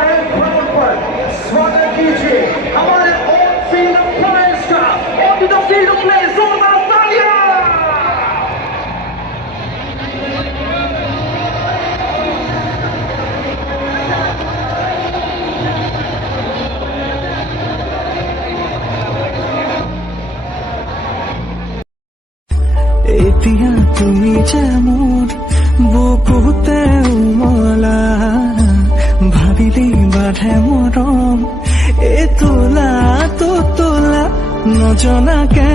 Final ground पर स्वागत कीजिए हमारे ऑन फील्ड प्लेयर्स का। ऑन द फील्ड प्लेयर्स जोरदार तालियां। এতিয়া তুমি যেমন বুকুতে উমলা ভাবিলি বাধে মৰম এই তোলা নজনাকে